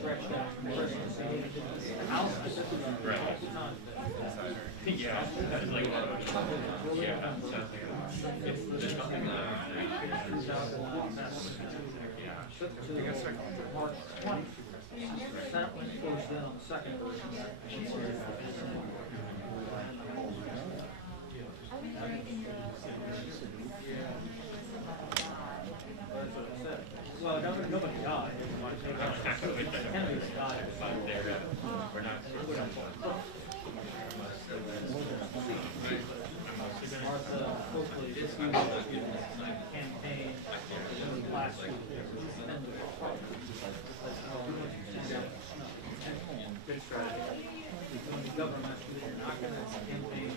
stretched out from Christmas. The house specifically. Right. Yeah, that's like, yeah, sounds like there's nothing To March 20th. Senate one goes in on the second version. Well, nobody died. Kennedy died. we're not. Martha, hopefully, this campaign last week. Good strategy. When the government, you're not going to campaign,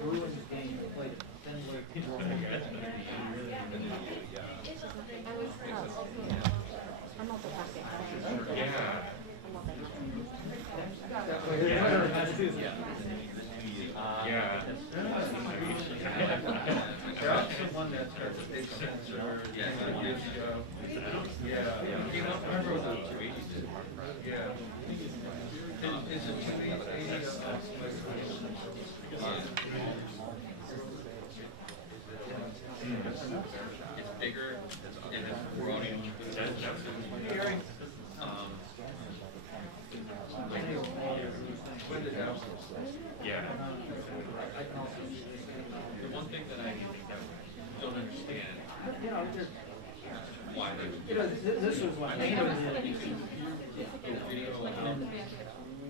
ruin the game, play it, then where people are going to get Yeah. someone that starts a big sensor. It's bigger and it's growing. Yeah. The one thing that I don't understand why This was what Maynard did.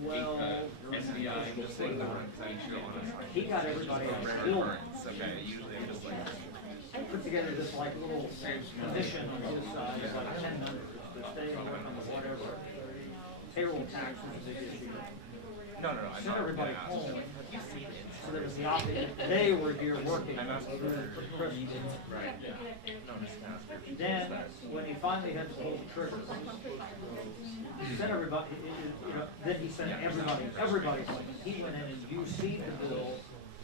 Well, SDI just like he got everybody on his bill. okay, usually I'm just like Put together this like little commission on his side, it's like 10 members, to stay and work on the whatever. Payroll tax was a big issue. no, I Sent know everybody home. So there was the opposite. They were here working for Christmas. Right, yeah. No, it's Then, when he finally had to pull the trigger, he sent everybody, then he sent everybody's money. He went in and UC'd the bill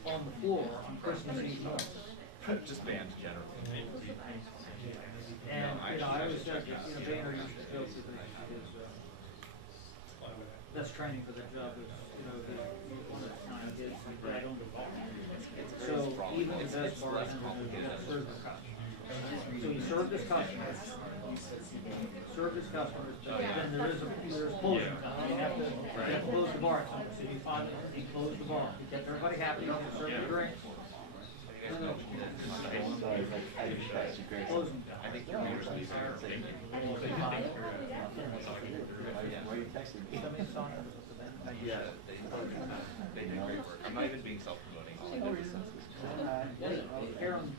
on the floor on Christmas Eve morning. just banned generally. And, I was just, Boehner used to joke that his best training for that job was, one of the time his dad owned a bar. So even the best bartender served the customers. So he served his customers. Then there's closing time. You have to close the bar. So he closed the bar. He kept everybody happy. He served the drinks. Closing time. I think you're usually yeah, they did great work. I'm not even being self-promoting. Aaron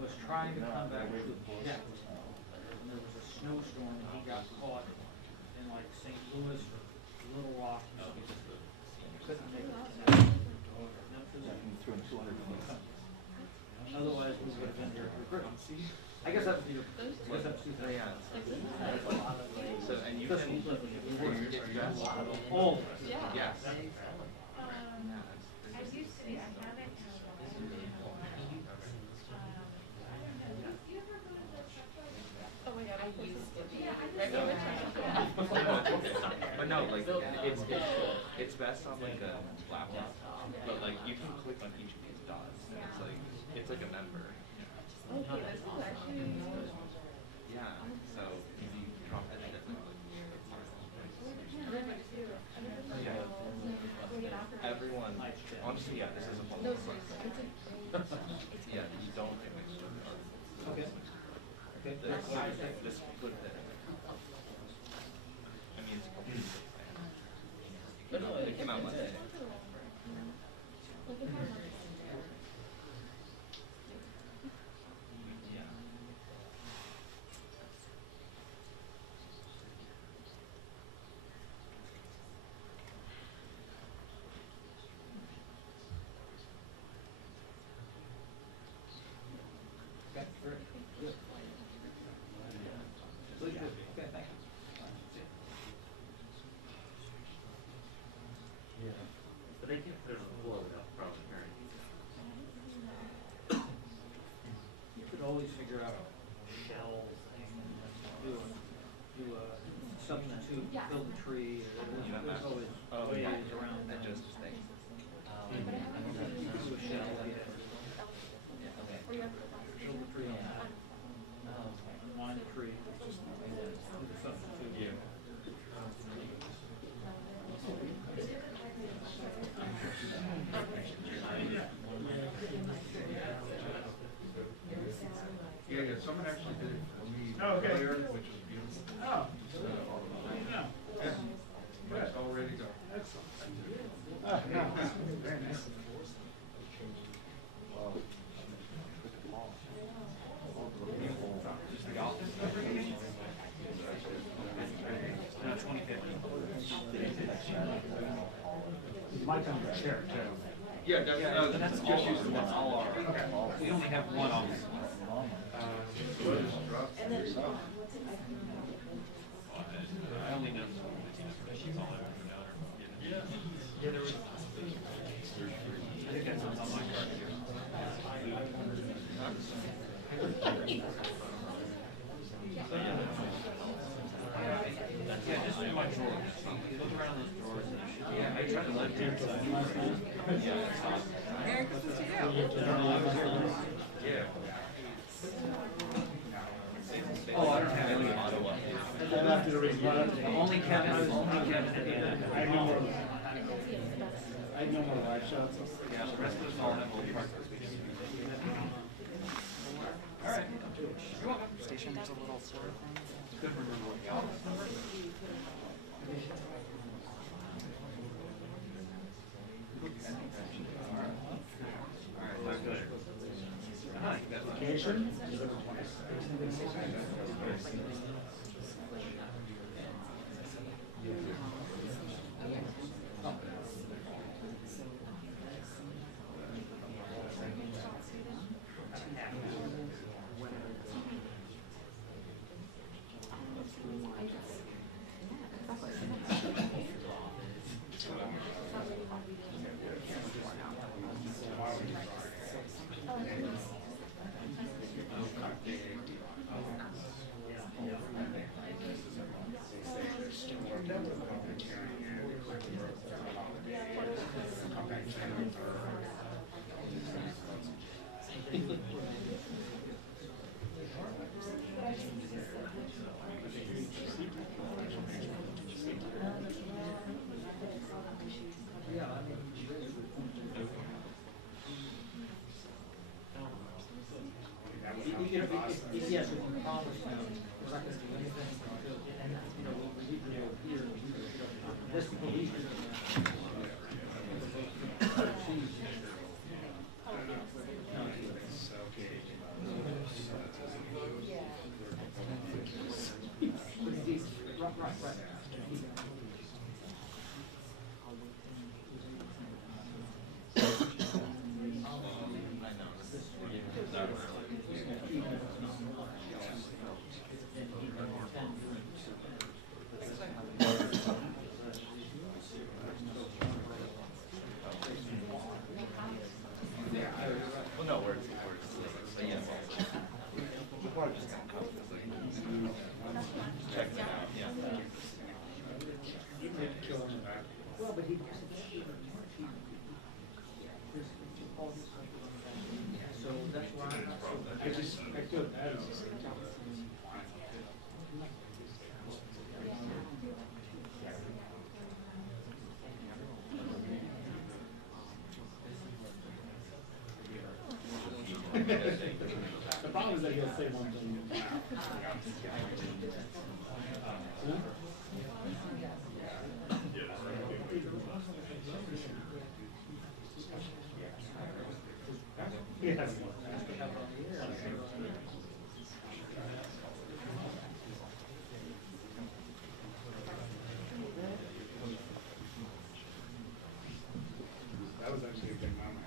was trying to come back to the jet, and there was a snowstorm, and he got caught in like St. Louis or Little Rock. Couldn't make it. Otherwise, we would have been here for Christmas. I guess that's your. So, and you can all. yes. But no, like it's best on like a laptop. But like you can click on each of these dots and it's like a member. Yeah. So if you drop it, everyone honestly, yeah, this is a whole yeah, you don't think Okay. Okay. this put it. I mean, it's a complete but no, it came out Monday. Yeah. Okay, great. Good. Please do. Okay, thank you. But they can't put it on the floor without problem hearing. actually did it for me Oh, okay. earlier, which was beautiful. Oh, yeah. But it's all ready to go. Excellent. Very nice. Just the office and everything? No, 2050. Might come to chair too. Yeah, that's just used, that's all our, we only have one office. I only know. Yeah, there was. I think that's what's on my card too. Yeah, just in my drawers. Look around those drawers. Yeah, I try to let them. Yeah, that's awesome. Merry Christmas to you. Yeah. Oh, I don't have any Ottawa. After the response. Only Kevin, and I know more. I know more live shots. yeah, the rest of us all have old parkers. All right. You're welcome. Station's a little sort of thing. Good to remember what the office number is. All right, look good. Uh-huh, you got lunch. Vacation? Yes, we can promise them, we're not gonna do anything until, and, you know, we know here, this police. Right. Well, no, we're yeah. The part just got cut. Check that out, yeah. Well, but he. So that's why I'm not so. I feel bad at the same time. The problem is that he'll say one thing. He has one. That was actually a big moment.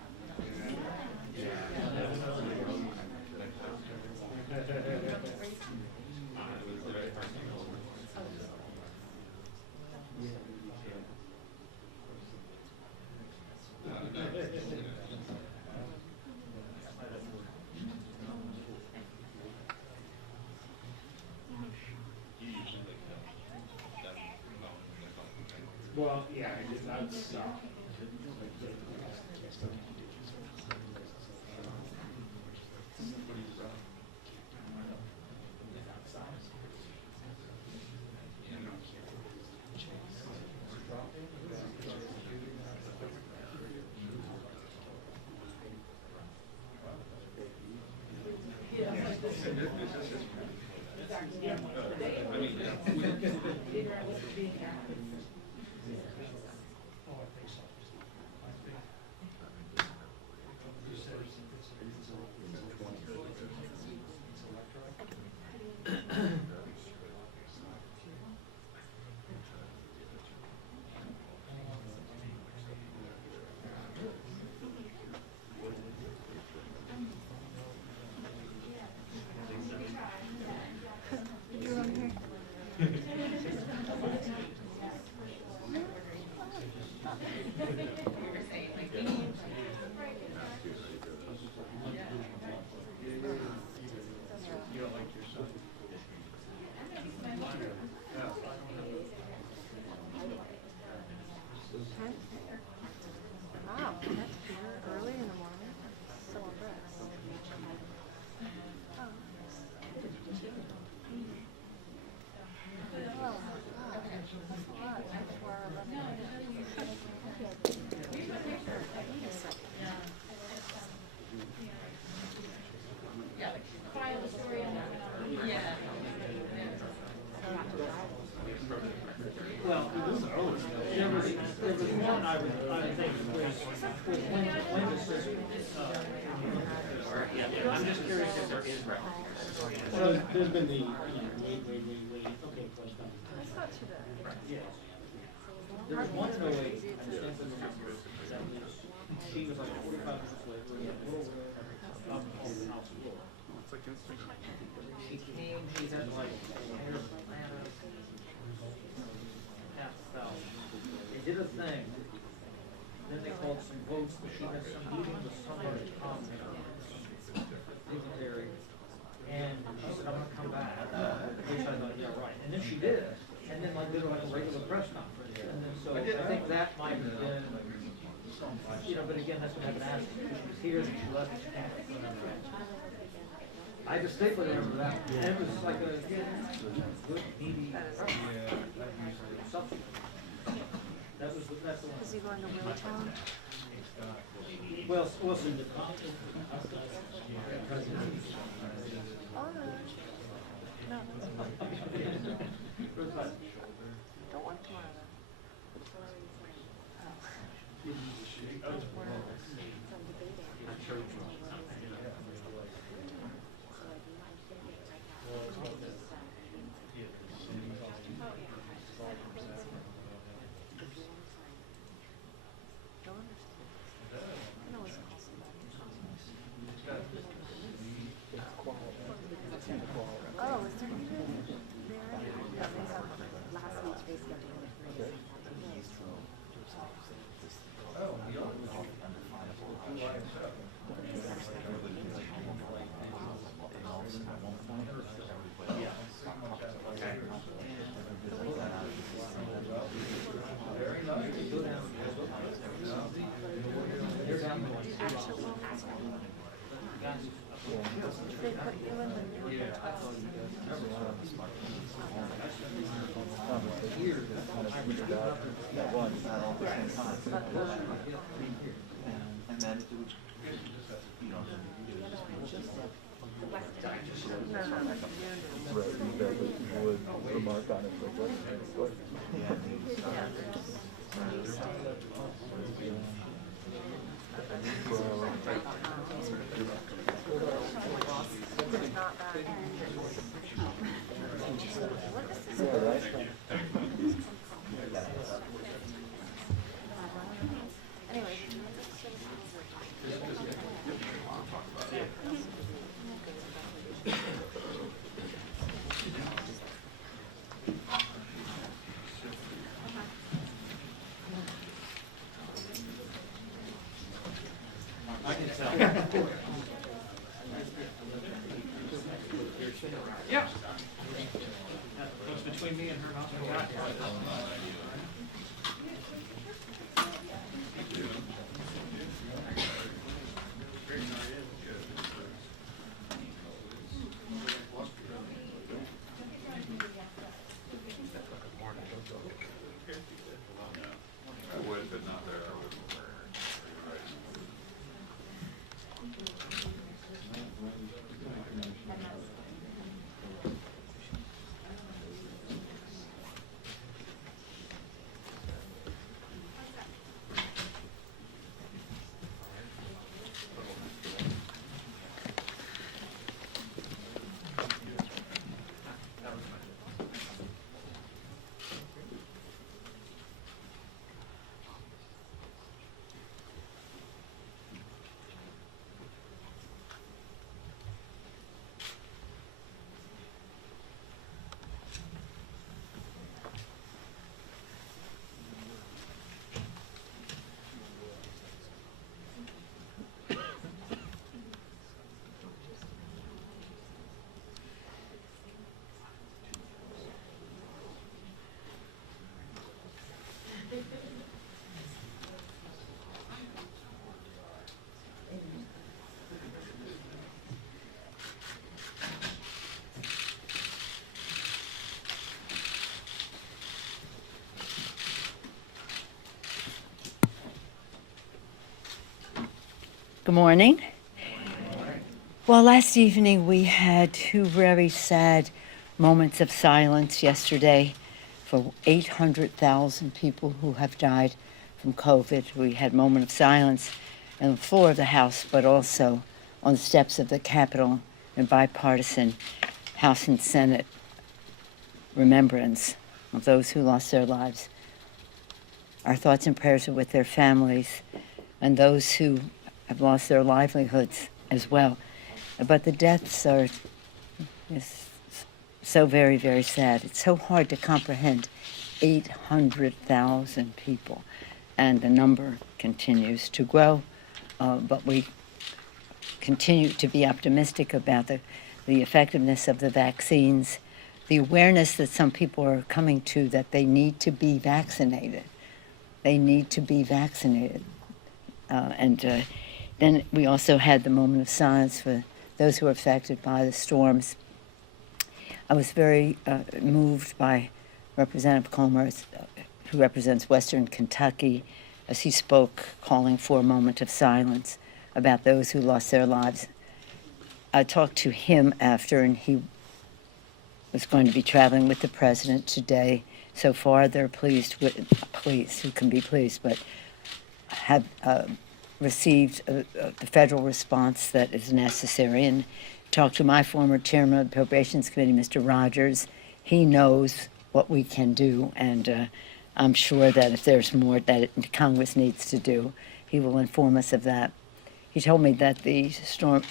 Well, yeah, I did not stop. Wow, that's here early in the morning. So impressed. Oh. Oh, wow. That's a lot. Before 11. File a story on that one. Yeah. Well, there was one I would think was when the system, I'm just curious if there is record. Well, there's been the, wait, okay, close down. That's not too bad. yes. There was one in 08, I distinctly remember, that was, she was like 45 minutes late, we had a little on the house floor. It's like instant. She came, she had like hair planner, half thousand. They did a thing, then they called some votes, she had some meeting with somebody, dignitary, and she said, I'm gonna come back. Which I thought, yeah, right, and then she did, and then like did like a regular press conference, and then so I think that might have been, you know, but again, that's what happened after, she was here, and she left, she came back. I distinctly remember that, and it was like a good, needy something. That's the one. Is he going to Willtown? Well, Wilson did not. Oh, no. No, that's fine. Don't want tomorrow, though. Don't understand. I know it's awesome. Oh, is there even there? Yeah, they have last week's basically. They put you in the new that one, not all at the same time. And then it would, you know, it would just be right, exactly. You would remark on it, like, what? Yeah, right. Anyway. I can tell. Yeah. What's between me and her not being back? I would, but not there. I wouldn't wear it. Good morning. Well, last evening we had two very sad moments of silence yesterday for 800,000 people who have died from COVID. We had a moment of silence on the floor of the House, but also on the steps of the Capitol in bipartisan House and Senate remembrance of those who lost their lives. Our thoughts and prayers are with their families and those who have lost their livelihoods as well. But the deaths are so very, very sad. It's so hard to comprehend 800,000 people, and the number continues to grow. But we continue to be optimistic about the effectiveness of the vaccines, the awareness that some people are coming to that they need to be vaccinated. They need to be vaccinated. Then we also had the moment of silence for those who were affected by the storms. I was very moved by Representative Comer, who represents Western Kentucky, as he spoke, calling for a moment of silence about those who lost their lives. I talked to him after, and he was going to be traveling with the president today. So far, they're pleased, who can be pleased, but have received the federal response that is necessary. And talked to my former chairman of the Appropriations Committee, Mr. Rogers. He knows what we can do, and I'm sure that if there's more that Congress needs to do, he will inform us of that. He told me that the storm,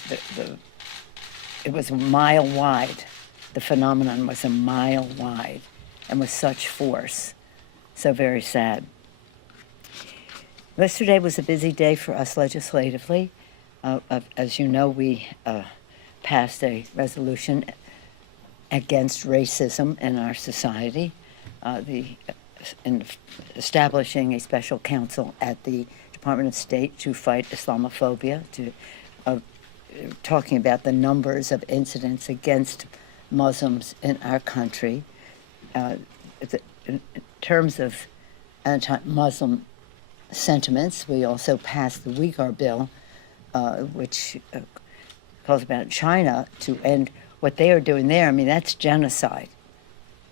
it was a mile wide. The phenomenon was a mile wide and with such force. So very sad. Yesterday was a busy day for us legislatively. As you know, we passed a resolution against racism in our society, in establishing a special counsel at the Department of State to fight Islamophobia, talking about the numbers of incidents against Muslims in our country. In terms of anti-Muslim sentiments, we also passed the Uyghur bill, which calls about China to end what they are doing there. I mean, that's genocide.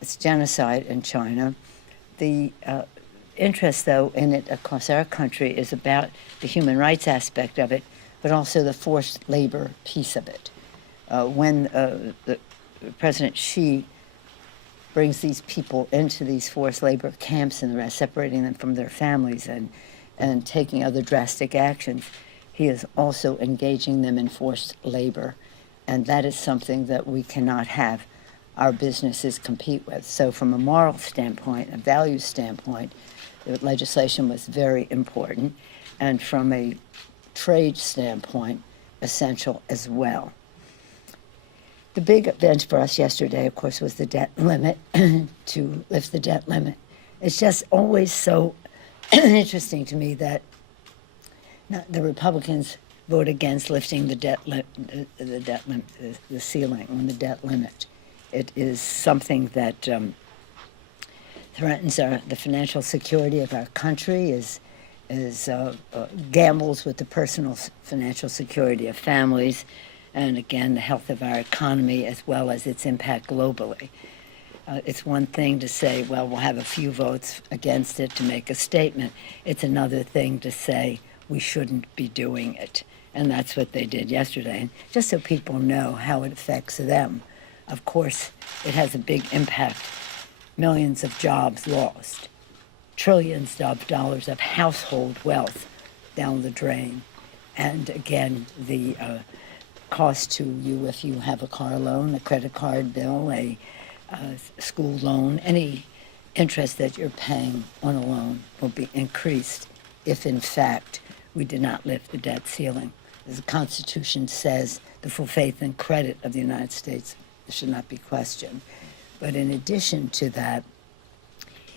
It's genocide in China. The interest, though, in it across our country is about the human rights aspect of it, but also the forced labor piece of it. When the President Xi brings these people into these forced labor camps and the rest, separating them from their families and taking other drastic actions, he is also engaging them in forced labor. And that is something that we cannot have our businesses compete with. So from a moral standpoint, a value standpoint, the legislation was very important. And from a trade standpoint, essential as well. The big event for us yesterday, of course, was the debt limit, to lift the debt limit. It's just always so interesting to me that the Republicans vote against lifting the ceiling on the debt limit. It is something that threatens the financial security of our country, gambles with the personal financial security of families, and again, the health of our economy as well as its impact globally. It's one thing to say, well, we'll have a few votes against it to make a statement. It's another thing to say we shouldn't be doing it. And that's what they did yesterday. And just so people know how it affects them, of course, it has a big impact. Millions of jobs lost, trillions of dollars of household wealth down the drain. And again, the cost to you if you have a car loan, a credit card bill, a school loan, any interest that you're paying on a loan will be increased if, in fact, we did not lift the debt ceiling. As the Constitution says, the full faith and credit of the United States should not be questioned. But in addition to that,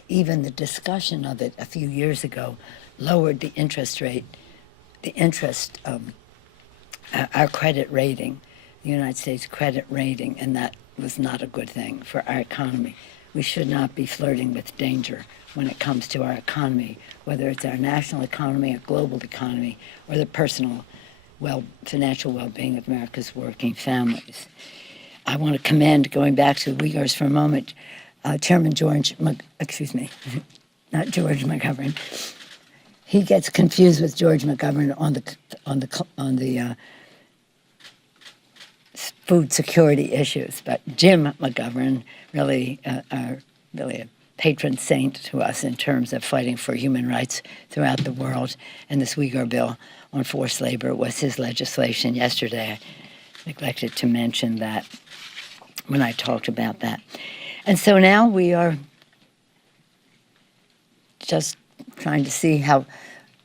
even the discussion of it a few years ago lowered the interest rate, our credit rating, the United States credit rating, and that was not a good thing for our economy. We should not be flirting with danger when it comes to our economy, whether it's our national economy, or global economy, or the personal financial well-being of America's working families. I want to commend, going back to the Uyghurs for a moment, Chairman not George McGovern. He gets confused with George McGovern on the food security issues, but Jim McGovern really are really a patron saint to us in terms of fighting for human rights throughout the world. And this Uyghur bill on forced labor was his legislation yesterday. I neglected to mention that when I talked about that. And so now we are just trying to see how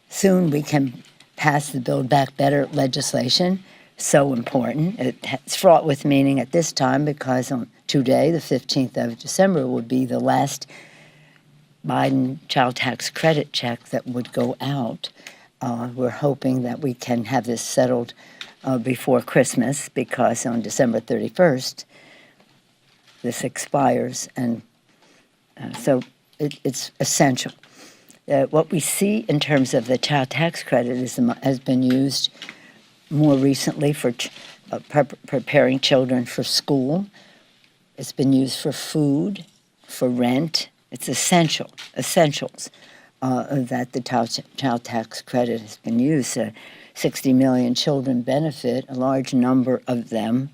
soon we can pass the Build Back Better legislation. So important. It's fraught with meaning at this time because on today, the 15th of December, would be the last Biden child tax credit check that would go out. We're hoping that we can have this settled before Christmas because on December 31st, this expires, and so it's essential. What we see in terms of the child tax credit has been used more recently for preparing children for school. It's been used for food, for rent. It's essentials that the child tax credit has been used. 60 million children benefit, a large number of them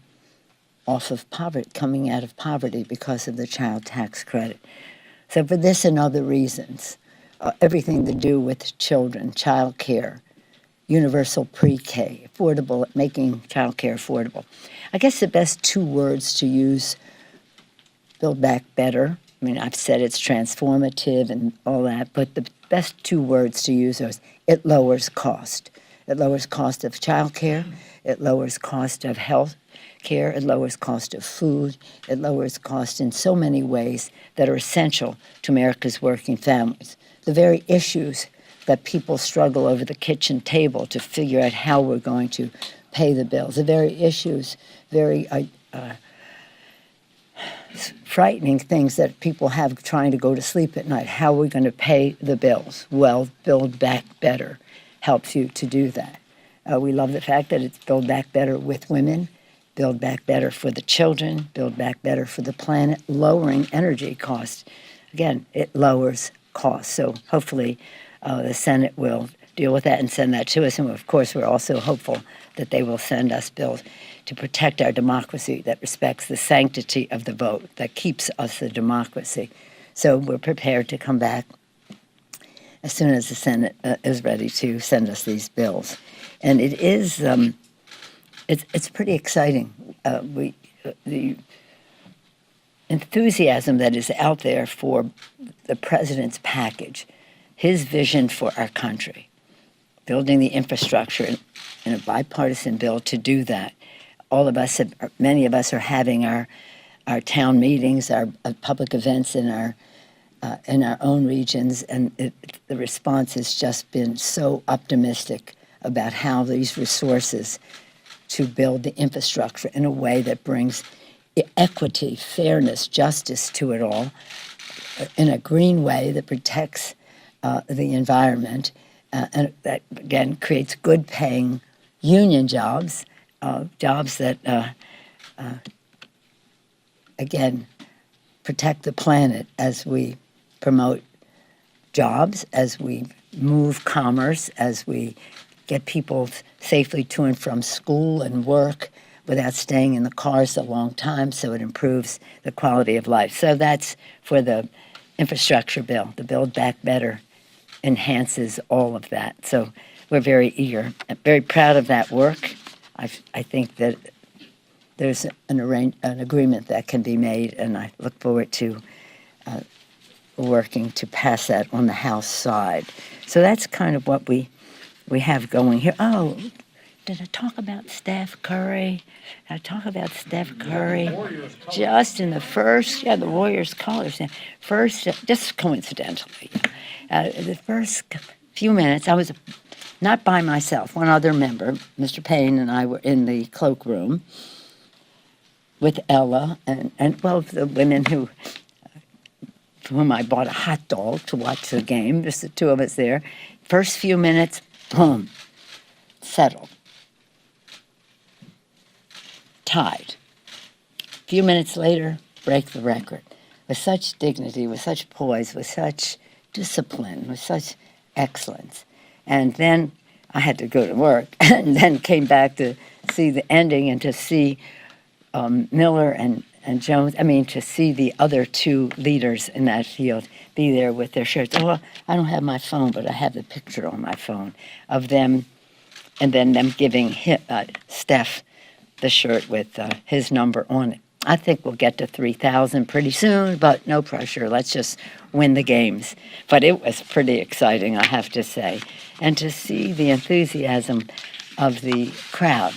off of poverty, coming out of poverty because of the child tax credit. So for this and other reasons, everything to do with children, child care, universal pre-K, affordable, making child care affordable. I guess the best two words to use, Build Back Better. I mean, I've said it's transformative and all that, but the best two words to use are it lowers cost. It lowers cost of child care. It lowers cost of health care. It lowers cost of food. It lowers cost in so many ways that are essential to America's working families. The very issues that people struggle over the kitchen table to figure out how we're going to pay the bills. The very issues, very frightening things that people have trying to go to sleep at night. How are we going to pay the bills? Well, Build Back Better helps you to do that. We love the fact that it's Build Back Better with women, Build Back Better for the children, Build Back Better for the planet, lowering energy costs. Again, it lowers costs. So hopefully the Senate will deal with that and send that to us. And of course, we're also hopeful that they will send us bills to protect our democracy, that respects the sanctity of the vote, that keeps us a democracy. So we're prepared to come back as soon as the Senate is ready to send us these bills. And it is, it's pretty exciting. The enthusiasm that is out there for the president's package, his vision for our country, building the infrastructure in a bipartisan bill to do that. All of us, many of us are having our town meetings, our public events in our own regions, and the response has just been so optimistic about how these resources to build the infrastructure in a way that brings equity, fairness, justice to it all, in a green way that protects the environment, and that, again, creates good-paying union jobs, jobs that, again, protect the planet as we promote jobs, as we move commerce, as we get people safely to and from school and work without staying in the cars a long time, so it improves the quality of life. So that's for the infrastructure bill. The Build Back Better enhances all of that. So we're very eager, very proud of that work. I think that there's an agreement that can be made, and I look forward to working to pass that on the House side. So that's kind of what we have going here. Oh, did I talk about Steph Curry? I talk about Steph Curry just in the first, the Warriors colors. First, just coincidentally, the first few minutes, I was not by myself. One other member, Mr. Payne, and I were in the cloakroom with Ella and well, the women for whom I bought a hot dog to watch the game, just the two of us there. First few minutes, boom, settled. tied. A few minutes later, break the record with such dignity, with such poise, with such discipline, with such excellence. And then I had to go to work and then came back to see the ending and to see Miller and Jones, to see the other two leaders in that field be there with their shirts. Oh, well, I don't have my phone, but I have the picture on my phone of them, and then them giving Steph the shirt with his number on it. I think we'll get to 3,000 pretty soon, but no pressure. Let's just win the games. But it was pretty exciting, I have to say. And to see the enthusiasm of the crowd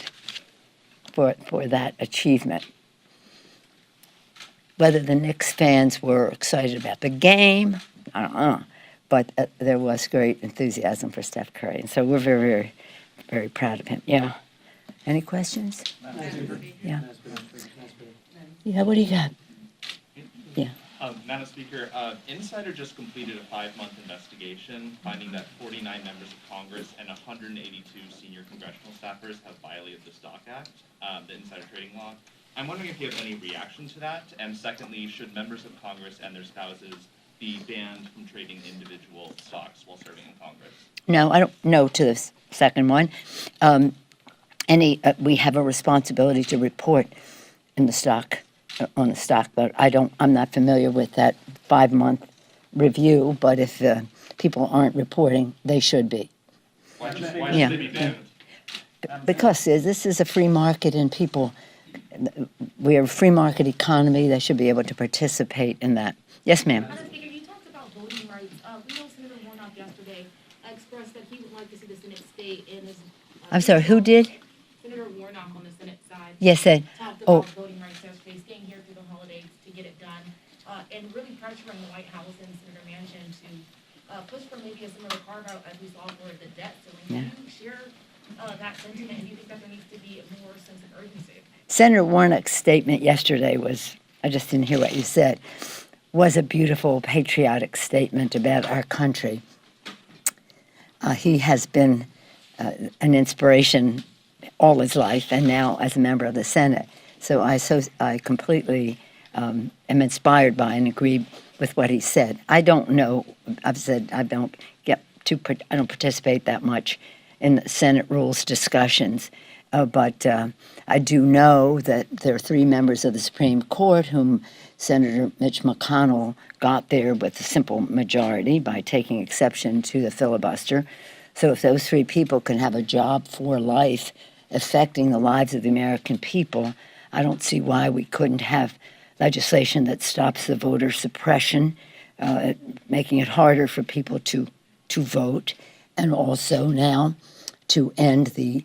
for that achievement. Whether the Knicks fans were excited about the game, I don't know. But there was great enthusiasm for Steph Curry. And so we're very, very, very proud of him. Yeah. Any questions? Yeah. Yeah, what do you got? Yeah. Madam Speaker, Insider just completed a 5-month investigation finding that 49 members of Congress and 182 senior congressional staffers have violated the Stock Act, the insider trading law. I'm wondering if you have any reaction to that, and secondly, should members of Congress and their spouses be banned from trading individual stocks while serving in Congress? No, I don't know to the second one. We have a responsibility to report in the stock, on the stock, but I'm not familiar with that 5-month review, but if people aren't reporting, they should be. Why should Yeah. they be banned? Because this is a free market and people, we are a free market economy, they should be able to participate in that. Yes, ma'am. Madam Speaker, you talked about voting rights. We know Senator Warnock yesterday expressed that he would like to see the Senate stay in his. I'm sorry, who did? Senator Warnock on the Senate side. Yes, Talked oh. about voting rights yesterday, staying here through the holidays to get it done, and really pressuring the White House and Senator Manchin to push for maybe a similar carve-out as we saw for the debt ceiling. Do you share that sentiment, and do you think that there needs to be more sense of urgency? Senator Warnock's statement yesterday was, I just didn't hear what you said, was a beautiful patriotic statement about our country. He has been an inspiration all his life, and now as a member of the Senate. So I completely am inspired by and agree with what he said. I don't know. I've said I don't participate that much in the Senate rules discussions, but I do know that there are 3 members of the Supreme Court whom Senator Mitch McConnell got there with a simple majority by taking exception to the filibuster. So if those 3 people can have a job for life affecting the lives of the American people, I don't see why we couldn't have legislation that stops the voter suppression, making it harder for people to vote, and also now to end the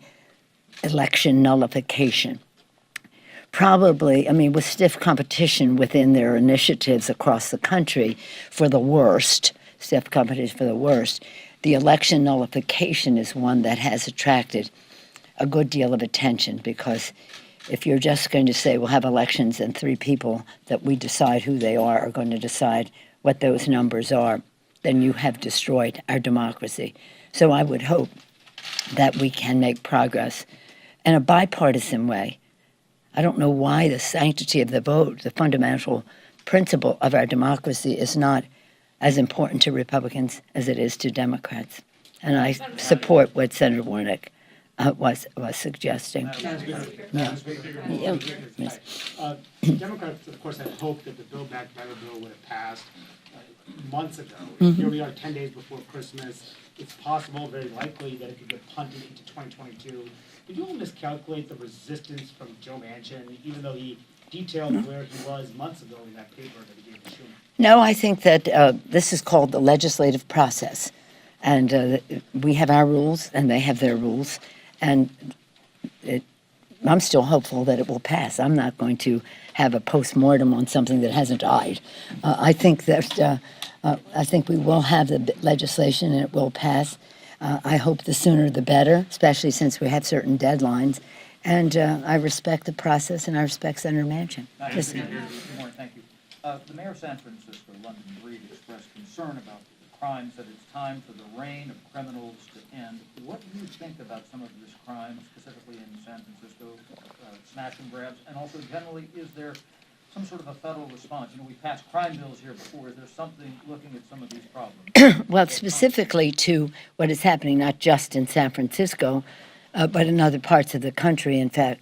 election nullification. Probably, with stiff competition within their initiatives across the country for the worst, the election nullification is one that has attracted a good deal of attention, because if you're just going to say we'll have elections and 3 people that we decide who they are going to decide what those numbers are, then you have destroyed our democracy. So I would hope that we can make progress in a bipartisan way. I don't know why the sanctity of the vote, the fundamental principle of our democracy, is not as important to Republicans as it is to Democrats. And I support what Senator Warnock was suggesting. Yeah. Yes. Democrats, of course, had hoped that the Build Back Better bill would have passed months ago. Here we are 10 days before Christmas. It's possible, very likely, that it could get punted into 2022. Did you all miscalculate the resistance from Joe Manchin, even though he detailed where he was months ago in that paper that he gave to Schumer? No, I think that this is called the legislative process. And we have our rules, and they have their rules. And I'm still hopeful that it will pass. I'm not going to have a post-mortem on something that hasn't died. I think we will have the legislation, and it will pass. I hope the sooner the better, especially since we have certain deadlines. And I respect the process, and I respect Senator Manchin. Good morning, thank you. The mayor of San Francisco, London Breed, expressed concern about the crimes, that it's time for the reign of criminals to end. What do you think about some of this crime, specifically in San Francisco, smash and grabs? And also generally, is there some sort of a federal response? You know, we passed crime bills here before. Is there something looking at some of these problems? Well, specifically to what is happening not just in San Francisco, but in other parts of the country. In fact,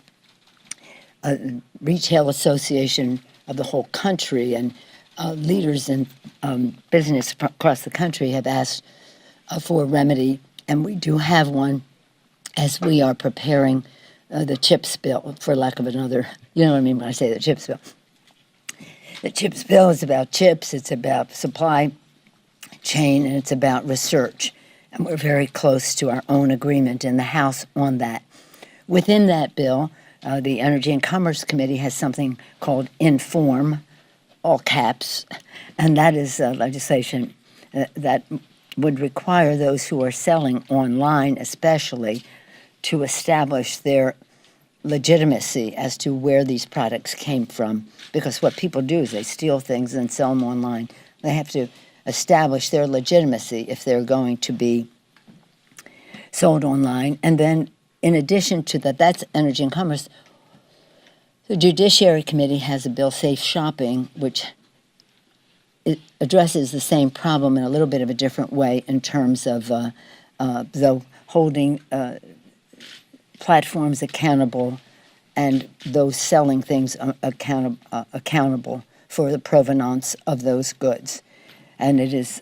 Retail Association of the whole country and leaders in business across the country have asked for a remedy, and we do have one as we are preparing the CHIPS bill, for lack of another, you know what I mean when I say the CHIPS bill. The CHIPS bill is about chips, it's about supply chain, and it's about research. And we're very close to our own agreement in the House on that. Within that bill, the Energy and Commerce Committee has something called INFORM, all caps, and that is legislation that would require those who are selling online especially to establish their legitimacy as to where these products came from, because what people do is they steal things and sell them online. They have to establish their legitimacy if they're going to be sold online. And then in addition to that, that's Energy and Commerce. The Judiciary Committee has a bill, Safe Shopping, which it addresses the same problem in a little bit of a different way in terms of though holding platforms accountable and those selling things accountable for the provenance of those goods. And it is,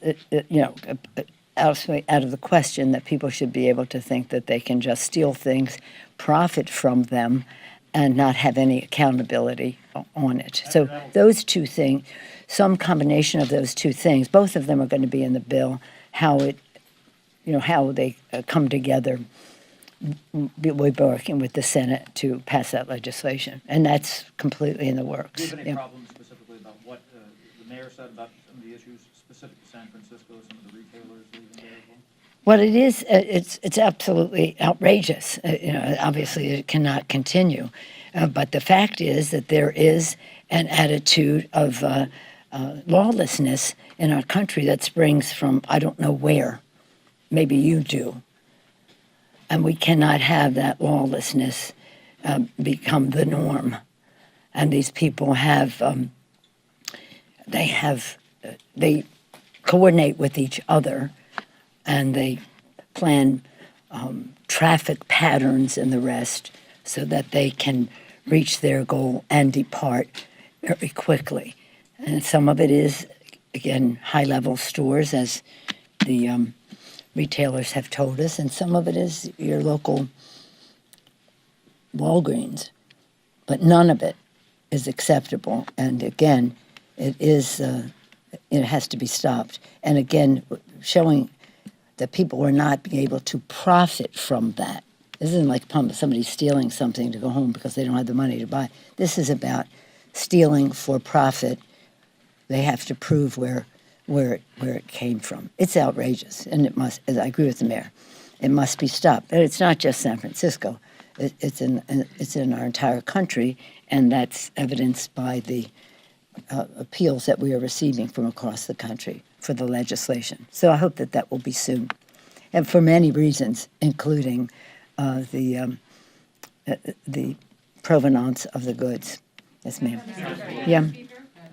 out of the question that people should be able to think that they can just steal things, profit from them, and not have any accountability on it. So those two things, some combination of those two things, both of them are going to be in the bill. How they come together. We're working with the Senate to pass that legislation, and that's completely in the works. Do you have any problems specifically about what the mayor said about some of the issues specific to San Francisco, some of the retailers leaving there as well? Well, it is. It's absolutely outrageous. Obviously, it cannot continue. But the fact is that there is an attitude of lawlessness in our country that springs from I don't know where. Maybe you do. And we cannot have that lawlessness become the norm. And these people have, they coordinate with each other, and they plan traffic patterns and the rest so that they can reach their goal and depart very quickly. And some of it is, again, high-level stores, as the retailers have told us, and some of it is your local Walgreens. But none of it is acceptable. And again, it has to be stopped. And again, showing that people are not being able to profit from that. This isn't like somebody stealing something to go home because they don't have the money to buy. This is about stealing for profit. They have to prove where it came from. It's outrageous, and it must. I agree with the mayor. It must be stopped. But it's not just San Francisco. It's in our entire country, and that's evidenced by the appeals that we are receiving from across the country for the legislation. So I hope that will be soon, and for many reasons, including the provenance of the goods. Yes, ma'am. Yeah.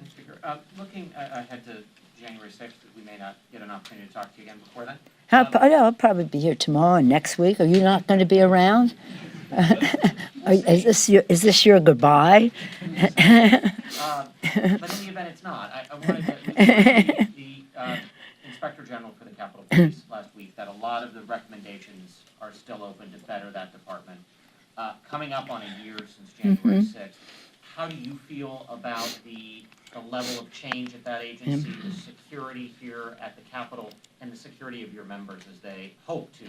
Speaker, looking ahead to January 6th, we may not get an opportunity to talk to you again before then. I'll probably be here tomorrow and next week. Are you not going to be around? Is this your goodbye? But in the event it's not, I wanted to the Inspector General for the Capitol Police last week that a lot of the recommendations are still open to better that department. Coming up on a year since January 6th, how do you feel about the level of change at that agency, the security here at the Capitol, and the security of your members as they hope to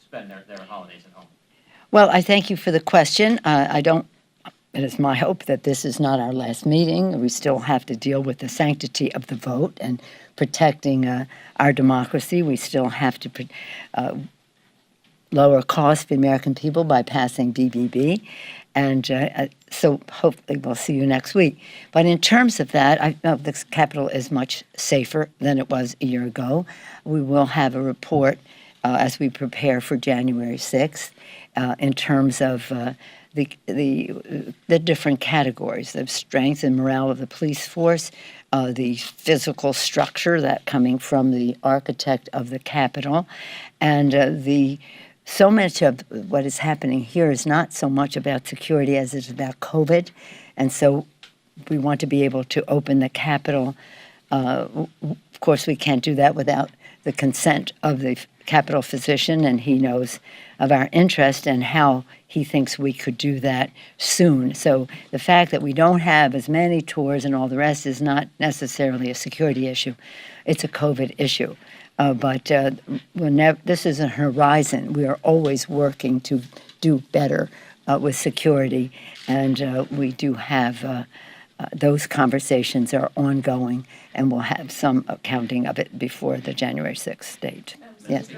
spend their holidays at home? Well, I thank you for the question. It is my hope that this is not our last meeting. We still have to deal with the sanctity of the vote and protecting our democracy. We still have to lower costs for the American people by passing BBB. And So hopefully we'll see you next week. But in terms of that, I know the Capitol is much safer than it was a year ago. We will have a report as we prepare for January 6th in terms of the different categories, the strength and morale of the police force, the physical structure that coming from the architect of the Capitol, and so much of what is happening here is not so much about security as it is about COVID, and so we want to be able to open the Capitol. Of course, we can't do that without the consent of the Capitol physician, and he knows of our interest and how he thinks we could do that soon. So the fact that we don't have as many tours and all the rest is not necessarily a security issue. It's a COVID issue. But this is a horizon. We are always working to do better with security, and we do have those conversations are ongoing, and we'll have some accounting of it before the January 6th date. Yes.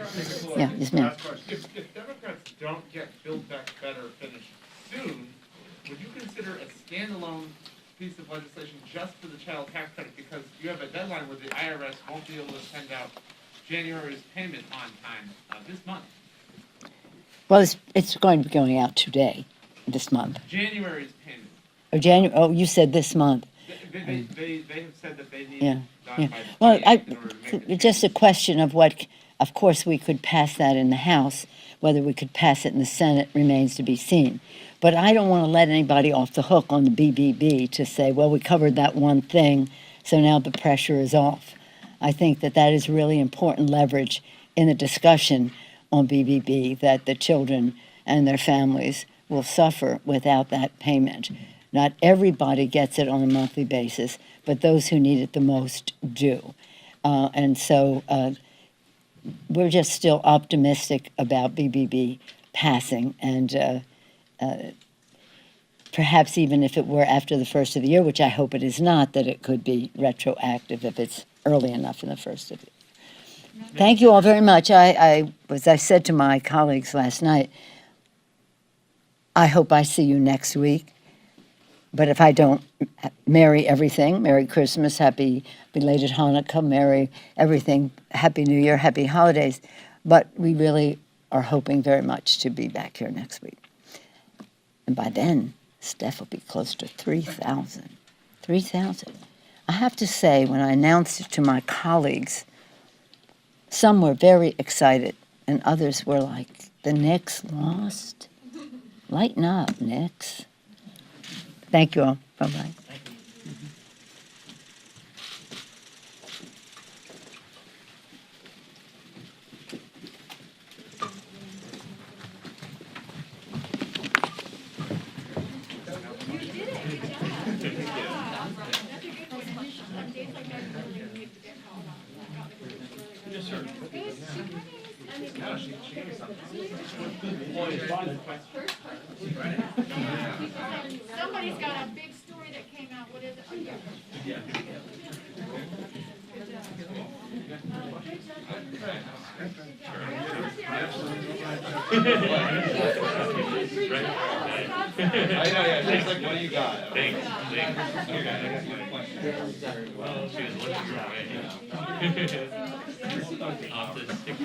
Yeah, yes, ma'am. Last question. If Democrats don't get Build Back Better finished soon, would you consider a standalone piece of legislation just for the child tax credit? Because you have a deadline where the IRS won't be able to send out January's payment on time this month. Well, it's going to be going out today, this month. January's payment. Oh, you said this month. They have said that they need Yeah, it yeah. done by the Well, 28th in order to make it. just a question of what, of course, we could pass that in the House. Whether we could pass it in the Senate remains to be seen. But I don't want to let anybody off the hook on the BBB to say, well, we covered that one thing, so now the pressure is off. I think that that is really important leverage in the discussion on BBB, that the children and their families will suffer without that payment. Not everybody gets it on a monthly basis, but those who need it the most do. And so we're just still optimistic about BBB passing, and perhaps even if it were after the first of the year, which I hope it is not, that it could be retroactive if it's early enough in the first of the year. Thank you all very much. As I said to my colleagues last night, I hope I see you next week. But if I don't, Merry everything. Merry Christmas, happy belated Hanukkah, Merry everything, Happy New Year, Happy Holidays. But we really are hoping very much to be back here next week. And by then, Steph will be close to 3,000. 3,000. I have to say, when I announced it to my colleagues, some were very excited, and others were like, the Knicks lost? Lighten up, Knicks. Thank you all. Bye-bye. Somebody's got a big story that came out, what is it? I know, yeah, she's like, what do you got? Thanks. Okay, I got my question. Well, she was looking your way. Off the stick.